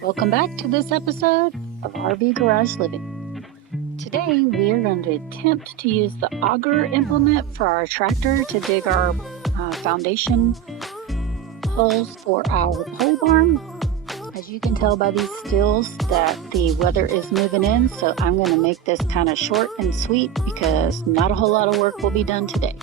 Welcome back to this episode of RV Garage Living. Today we are going to attempt to use the auger implement for our tractor to dig our foundation holes for our pole barn. As you can tell by these stills that the weather is moving in, so I'm going to make this kind of short and sweet because not a whole lot of work will be done today.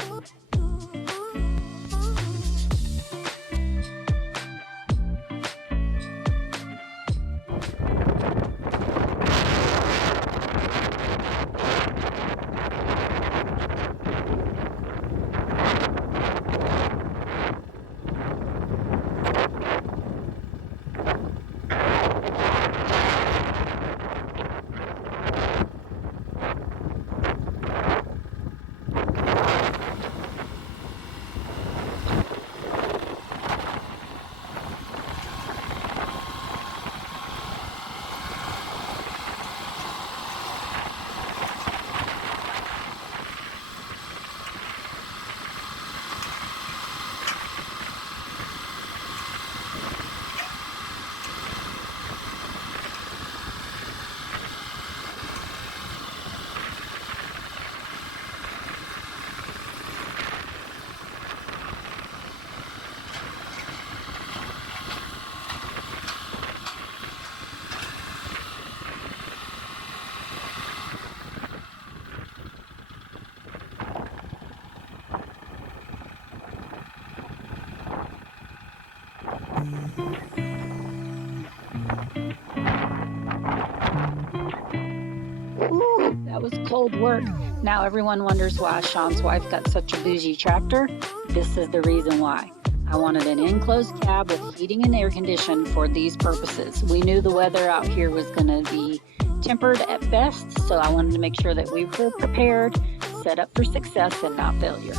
Ooh, that was cold work. Now everyone wonders why Sean's wife got such a bougie tractor. This is the reason why. I wanted an enclosed cab with heating and air conditioning for these purposes. We knew the weather out here was going to be tempered at best, so I wanted to make sure that we were prepared, set up for success and not failure.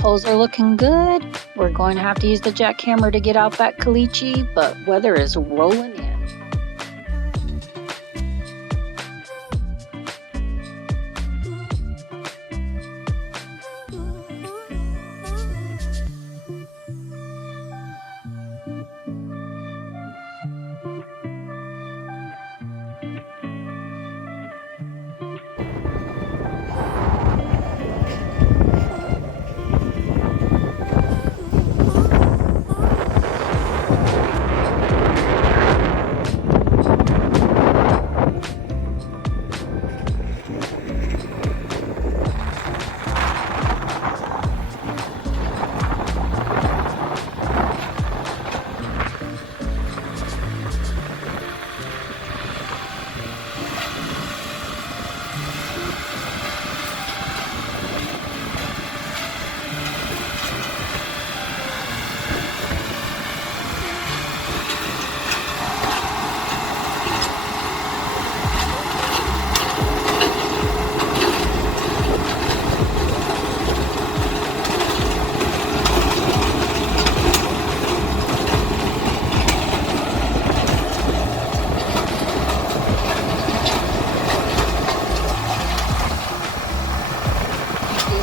Holes are looking good. We're going to have to use the jackhammer to get out that caliche, but weather is rolling in.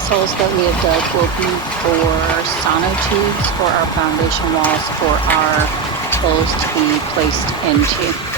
Holes that we have dug will be for sonotubes for our foundation walls for our poles to be placed into.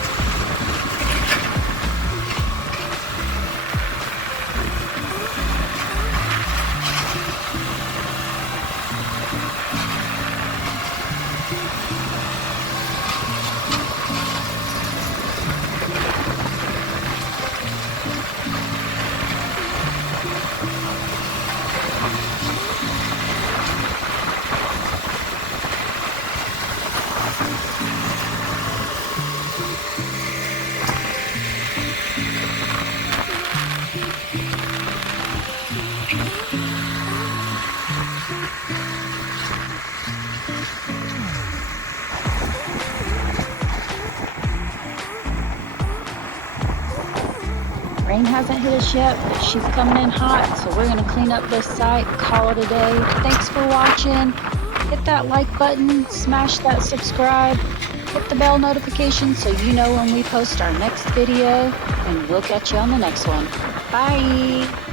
Rain hasn't hit us yet, but she's coming in hot, so we're going to clean up this site and call it a day. Thanks for watching. Hit that like button, smash that subscribe, hit the bell notification so you know when we post our next video, and we'll catch you on the next one. Bye!